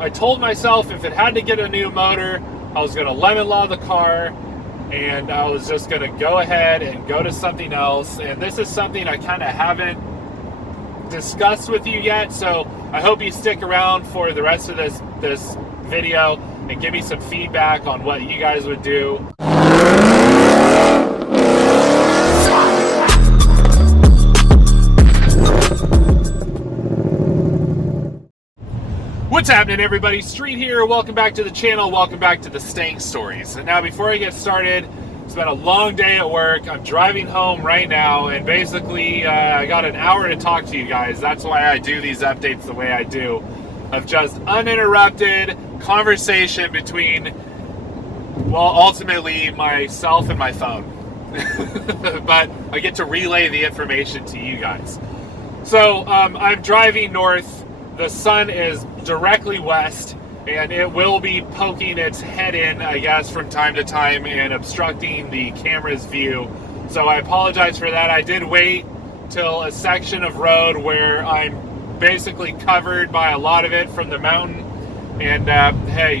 I told myself if it had to get a new motor, I was going to lemon law the car, and I was just going to go ahead and go to something else. And this is something I kind of haven't discussed with you yet, so I hope you stick around for the rest of this video and give me some feedback on what you guys would do. What's happening, everybody? Street here. Welcome back to the channel. Welcome back to the Stang stories. And now, before I get started, it's been a long day at work. I'm driving home right now, and basically I got an hour to talk to you guys. That's why I do these updates the way I do, of just uninterrupted conversation between, well, ultimately myself and my phone. But I get to relay the information to you guys. So I'm driving north. The sun is directly west, and it will be poking its head in, I guess, from time to time and obstructing the camera's view. So I apologize for that. I did wait till a section of road where I'm basically covered by a lot of it from the mountain. And hey,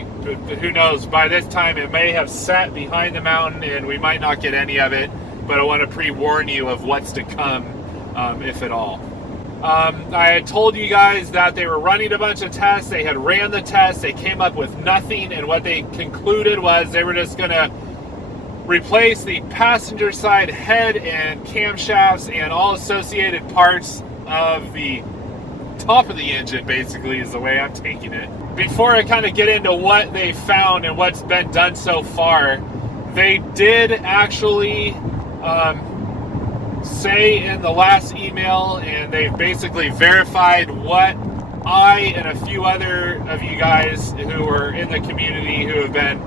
who knows? By this time it may have set behind the mountain and we might not get any of it, but I want to pre-warn you of what's to come, if at all. I had told you guys that they were running a bunch of tests. They had ran the tests. They came up with nothing, and what they concluded was they were just going to replace the passenger side head and camshafts and all associated parts of the top of the engine, basically, is the way I'm taking it. Before I kind of get into what they found and what's been done so far, they did actually say in the last email, and they've basically verified what I and a few other of you guys who are in the community who have been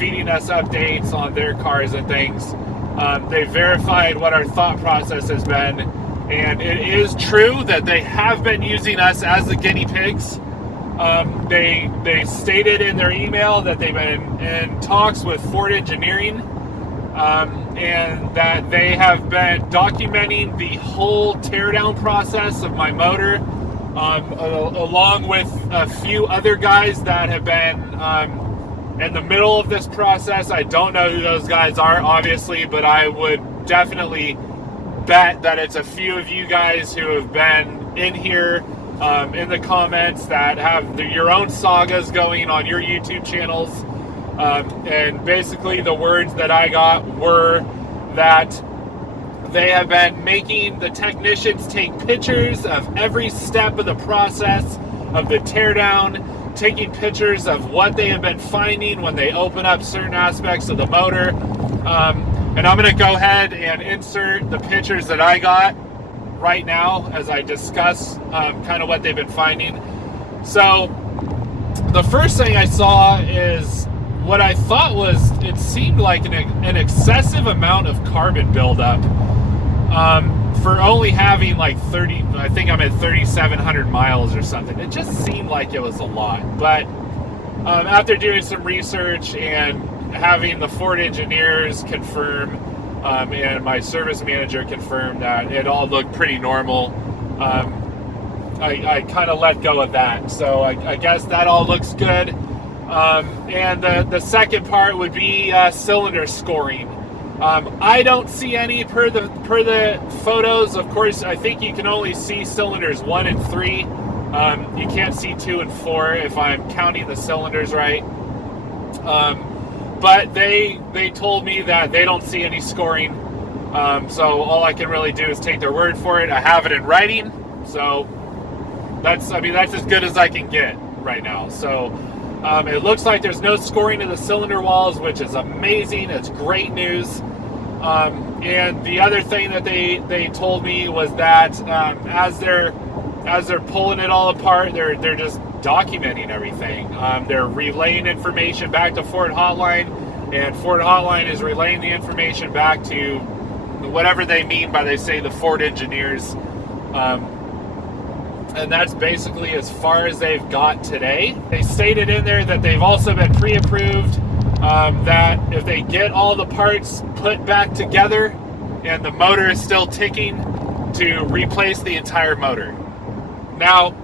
feeding us updates on their cars and things, they verified what our thought process has been, and it is true that they have been using us as the guinea pigs. They stated in their email that they've been in talks with Ford Engineering, and that they have been documenting the whole teardown process of my motor, along with a few other guys that have been in the middle of this process. I don't know who those guys are, obviously, but I would definitely bet that it's a few of you guys who have been in here in the comments that have your own sagas going on your YouTube channels. And basically the words that I got were that they have been making the technicians take pictures of every step of the process of the teardown, taking pictures of what they have been finding when they open up certain aspects of the motor. And I'm going to go ahead and insert the pictures that I got right now as I discuss kind of what they've been finding. So the first thing I saw is what I thought was, it seemed like an excessive amount of carbon buildup for only having like 30, I think I'm at 3,700 miles or something. It just seemed like it was a lot. But after doing some research and having the Ford engineers confirm and my service manager confirm that it all looked pretty normal, I kind of let go of that. So I guess that all looks good. And the second part would be cylinder scoring. I don't see any per the photos. Of course, I think you can only see cylinders 1 and 3. You can't see 2 and 4 if I'm counting the cylinders right. But they told me that they don't see any scoring. So all I can really do is take their word for it. I have it in writing, so that's as good as I can get right now. So it looks like there's no scoring of the cylinder walls, which is amazing. It's great news. And the other thing that they told me was that as they're pulling it all apart, they're just documenting everything. They're relaying information back to Ford Hotline, and Ford Hotline is relaying the information back to whatever they mean by they say the Ford engineers. And that's basically as far as they've got today. They stated in there that they've also been pre-approved, that if they get all the parts put back together and the motor is still ticking, to replace the entire motor. Now,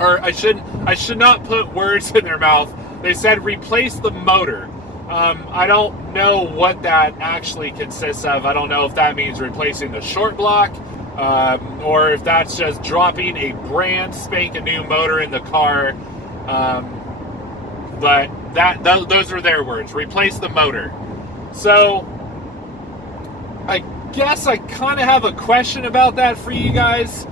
or I should not put words in their mouth. They said replace the motor. I don't know what that actually consists of. I don't know if that means replacing the short block, or if that's just dropping a brand spanking new motor in the car. But those are their words. Replace the motor. So I guess I kind of have a question about that for you guys.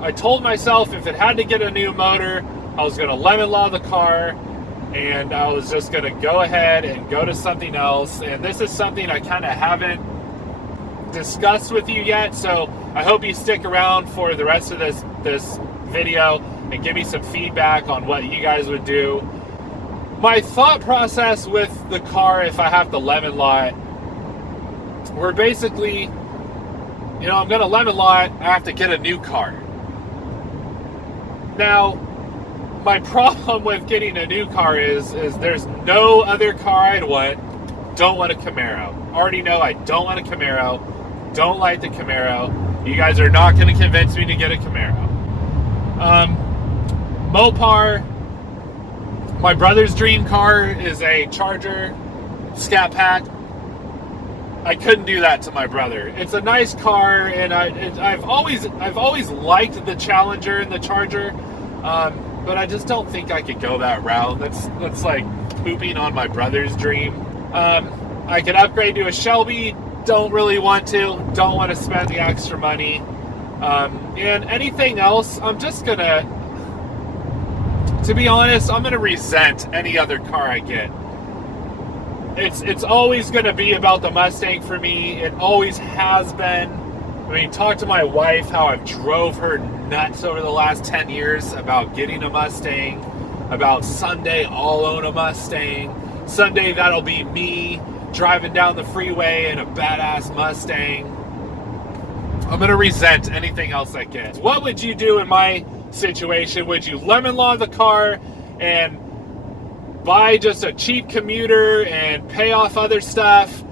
I told myself if it had to get a new motor, I was going to lemon law the car, and I was just going to go ahead and go to something else. And this is something I kind of haven't discussed with you yet, so I hope you stick around for the rest of this video and give me some feedback on what you guys would do. My thought process with the car, if I have to lemon law it, we're basically, I'm going to lemon law it, I have to get a new car. Now, my problem with getting a new car is there's no other car I'd want. Don't want a Camaro. Already know I don't want a Camaro. Don't like the Camaro. You guys are not going to convince me to get a Camaro. Mopar. My brother's dream car is a Charger Scat Pack. I couldn't do that to my brother. It's a nice car, and I've always liked the Challenger and the Charger, but I just don't think I could go that route. That's like pooping on my brother's dream. I could upgrade to a Shelby. Don't really want to. Don't want to spend the extra money. And anything else, I'm just gonna, to be honest, I'm gonna resent any other car I get. It's always gonna be about the Mustang for me. It always has been. I mean, talk to my wife how I've drove her nuts over the last 10 years about getting a Mustang, about Sunday I'll own a Mustang. Sunday that'll be me driving down the freeway in a badass Mustang. I'm gonna resent anything else I get. What would you do in my situation? Would you lemon law the car and buy just a cheap commuter and pay off other stuff?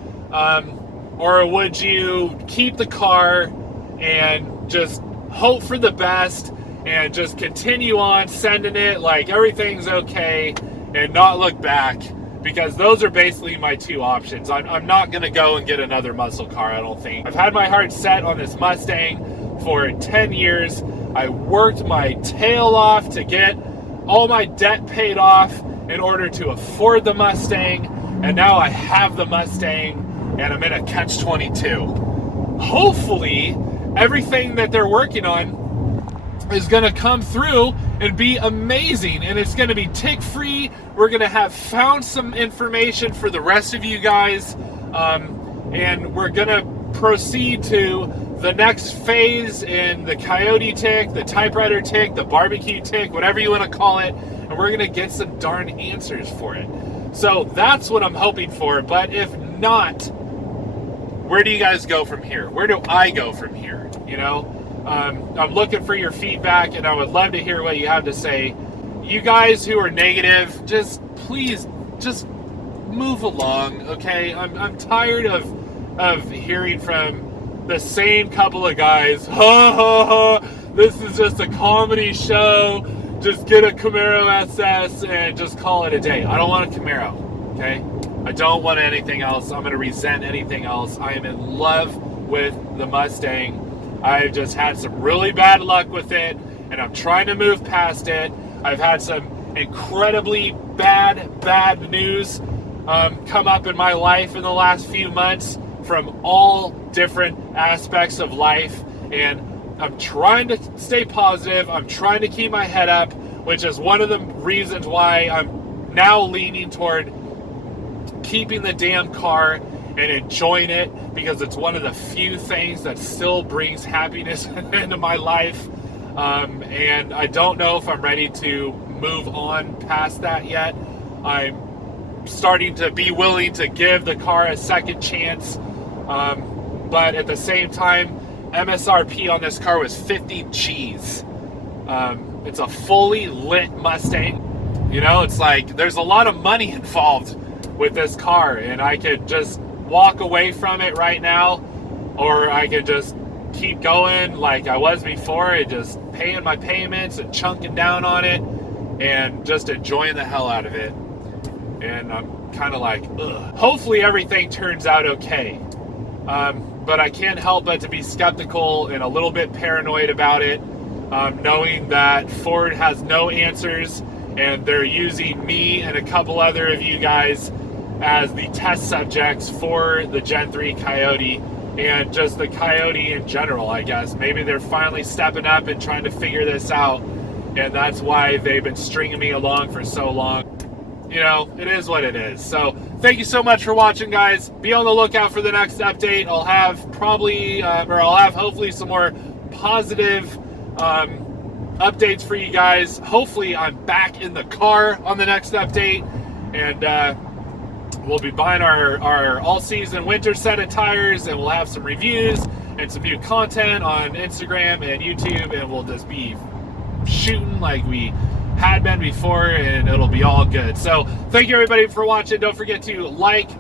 Or would you keep the car and just hope for the best and just continue on sending it like everything's okay and not look back? Because those are basically my two options. I'm not going to go and get another muscle car, I don't think. I've had my heart set on this Mustang for 10 years. I worked my tail off to get all my debt paid off in order to afford the Mustang. And now I have the Mustang, and I'm in a catch-22. Hopefully, everything that they're working on is going to come through and be amazing, and it's going to be tick-free. We're going to have found some information for the rest of you guys, and we're going to proceed to the next phase in the Coyote Tick, the Typewriter Tick, the Barbecue Tick, whatever you want to call it, and we're going to get some darn answers for it. So that's what I'm hoping for, but if not, where do you guys go from here? Where do I go from here? I'm looking for your feedback, and I would love to hear what you have to say. You guys who are negative, please move along, okay? I'm tired of hearing from the same couple of guys. Ha ha ha! This is just a comedy show. Just get a Camaro SS and just call it a day. I don't want a Camaro, okay? I don't want anything else. I'm going to resent anything else. I am in love with the Mustang. I've just had some really bad luck with it, and I'm trying to move past it. I've had some incredibly bad news come up in my life in the last few months from all different aspects of life, and I'm trying to stay positive. I'm trying to keep my head up, which is one of the reasons why I'm now leaning toward keeping the damn car and enjoying it, because it's one of the few things that still brings happiness into my life. And I don't know if I'm ready to move on past that yet. I'm starting to be willing to give the car a second chance. But at the same time, MSRP on this car was 50 G's. It's a fully lit Mustang. It's like there's a lot of money involved with this car, and I could just walk away from it right now, or I could just keep going like I was before and just paying my payments and chunking down on it and just enjoying the hell out of it. And I'm kind of like, ugh. Hopefully everything turns out okay. But I can't help but to be skeptical and a little bit paranoid about it, knowing that Ford has no answers and they're using me and a couple other of you guys as the test subjects for the Gen 3 Coyote and just the Coyote in general, I guess. Maybe they're finally stepping up and trying to figure this out, and that's why they've been stringing me along for so long. You know, it is what it is. So thank you so much for watching, guys. Be on the lookout for the next update. I'll have probably, I'll have hopefully some more positive updates for you guys. Hopefully I'm back in the car on the next update, and we'll be buying our all-season winter set of tires, and we'll have some reviews and some new content on Instagram and YouTube, and we'll just be shooting like we had been before, and it'll be all good. So thank you everybody for watching. Don't forget to like,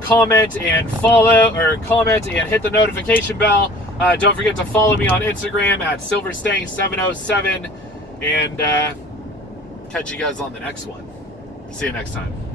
comment, and follow, or comment and hit the notification bell. Don't forget to follow me on Instagram at silverstang707, and catch you guys on the next one. See you next time.